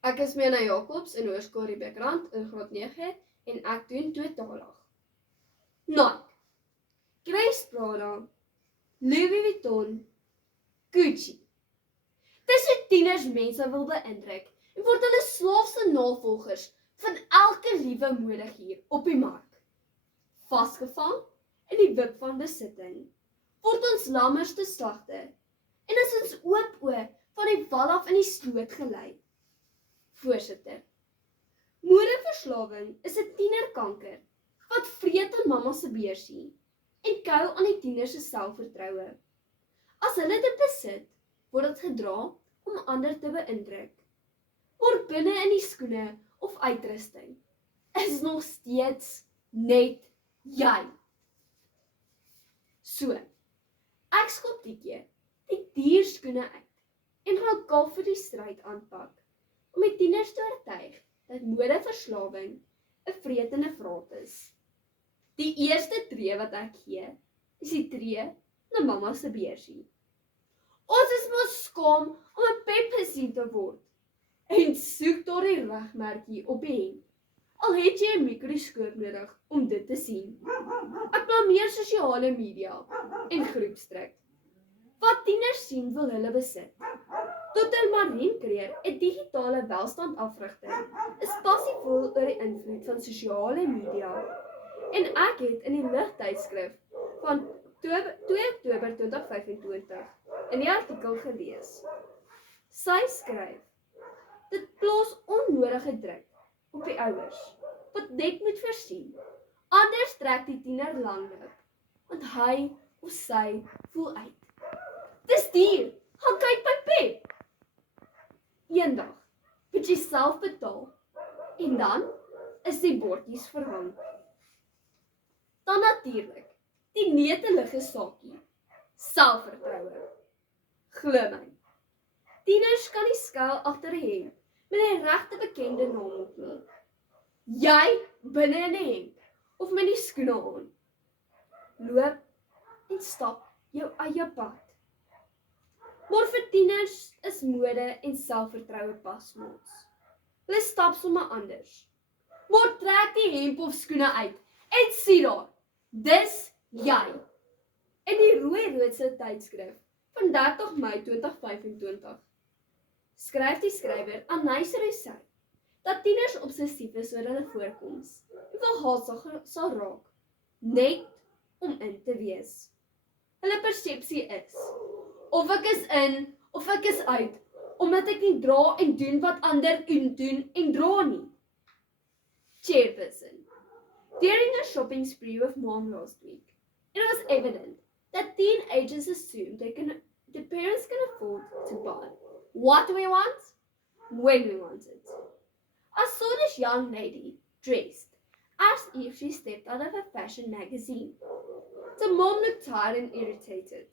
Ek is Mena Jacobs in Hoërskool Riebeekrand in graad 9 en ek doen tweetalig. Nike, Grace Prada, Louis Vuitton, Gucci. Dis hoe tieners mense wil beïndruk en word hulle slaafse navolgers van elke liewe modegier op die mark. Vasgevang in die wip van besitting, word ons lammers te slagte en is ons oop oë van die wal af in die sloot gelei. Voorsitter, modeverslawing is 'n tienerkanker wat vreet aan mamma se beursie en kou aan die tiener se selfvertroue. As hulle dit besit, word dit gedra om ander te beïndruk. Maar binne in die skoene of uitrusting is nog steeds net jy. So, ek skop die keer die dierskoene uit en gaan kalf vir die stryd aanpak om die tieners te oortuig dat modeverslawing 'n vretende vraat is. Die eerste tree wat ek gee, is die tree na mamma se beursie. Ons is mos skaam om 'n pep gesien te word en soek daar die regmerkie op die hemp. Al het jy 'n mikroskoop nodig om dit te sien. Ek blameer sosiale media en groepsdruk. Wat tieners sien wil hulle besit. Dr. Marien Creer, 'n digitale welstandafrigter, is passievol oor die invloed van sosiale media. En ek het in die Lig-tydskrif van 2 Oktober 2025 in die artikel gelees. Sy skryf: dit plaas onnodige druk op die ouers wat net moet voorsien. Anders trek die tiener langloop, want hy of sy voel uit. Dis duur, gaan kyk by Pep. Eendag moet jy self betaal en dan is die bordjies verhang. Dan natuurlik, die netelige saakie, selfvertroue. Glo my, tieners kan nie skuil agter 'n hemp met 'n regte bekende naam op nie. Jy binne in 'n hemp of met die skoene aan. Loop en stap jou eie pad. Maar vir tieners is mode en selfvertroue pasmaats. Hulle stap sommer anders. Maar trek die hemp of skoene uit en sien daar, dis jy. In die Rooi-Roodse tydskrif van 30 Mei 2025 skryf die skrywer Anais Rousseau dat tieners obsessief is oor hulle voorkoms en wil haat sal raak, net om in te wees. Hulle persepsie is, of ek is in, of ek is uit, omdat ek nie dra en doen wat ander doen en dra nie. Chairperson, during a shopping spree with mom last week, it was evident that teenagers assume the parents can afford to buy what we want, when we want it. I saw this young lady dressed as if she stepped out of a fashion magazine. The mom looked tired and irritated.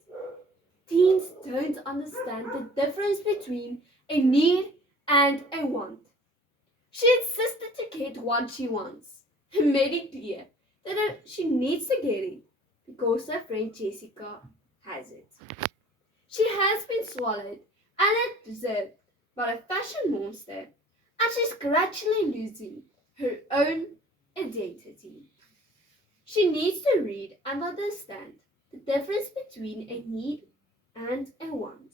Teens don't understand the difference between a need and a want. She insisted to get what she wants and made it clear that she needs to get it because her friend Jessica has it. She has been swallowed and absorbed by a fashion monster, and she's gradually losing her own identity. She needs to read and understand the difference between a need and a want.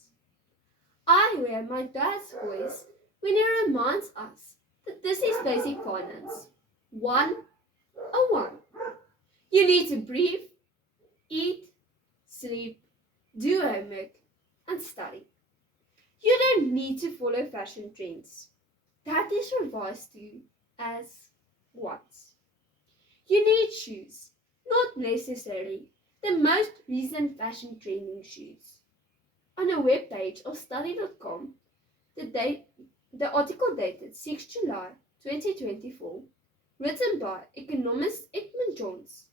I hear my dad's voice when he reminds us that this is basic finance. 101. You need to breathe, eat, sleep, do homework, and study. You don't need to follow fashion trends. That is revised to as wants. You need shoes, not necessarily the most recent fashion trending shoes. On a webpage of study.com, the article dated 6 July 2024, written by economist Edmund Jones,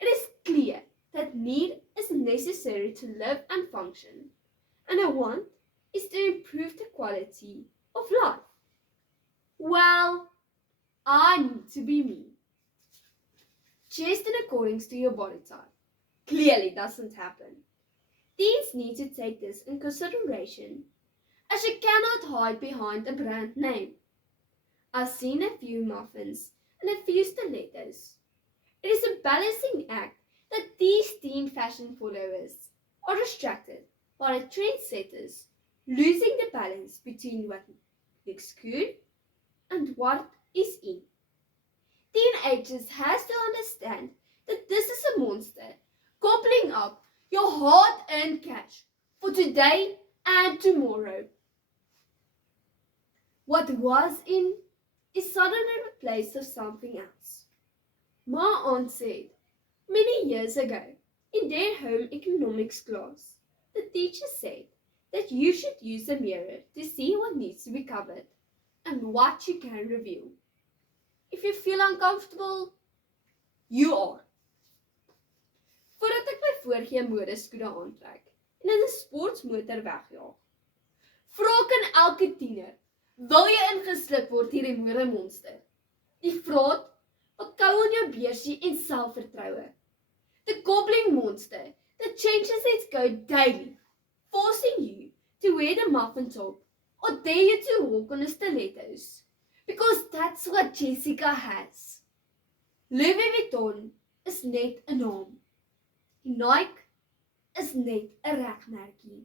it is clear that need is necessary to live and function, and a want is to improve the quality of life. Well, I need to be me. Dressed in accordance to your body type clearly doesn't happen. Teens need to take this in consideration, as you cannot hide behind a brand name I've seen a few muffins and a few stilettos. It is a balancing act that these teen fashion followers are distracted by the trendsetters, losing the balance between what looks cool and what is in. Teenagers has to understand that this is a monster gobbling up your hard-earned cash for today and tomorrow. What was in is suddenly replaced with something else. My aunt said many years ago in their home economics class, the teacher said that you should use a mirror to see what needs to be covered and what you can reveal. If you feel uncomfortable, you are. Voordat ek my vorige modeskoene aantrek en in 'n sportmotor wegjaag, vra ek aan elke tiener, wil jy ingeslip word hierdie modemonster? Die vraat wat kou aan jou beursie en selfvertroue. The gobbling monster that changes its coat daily, forcing you to wear the muffin top or dare you to walk on the stilettos. Because that's what Jessica has. Louis Vuitton is net 'n naam. Nike is net 'n regmerkie.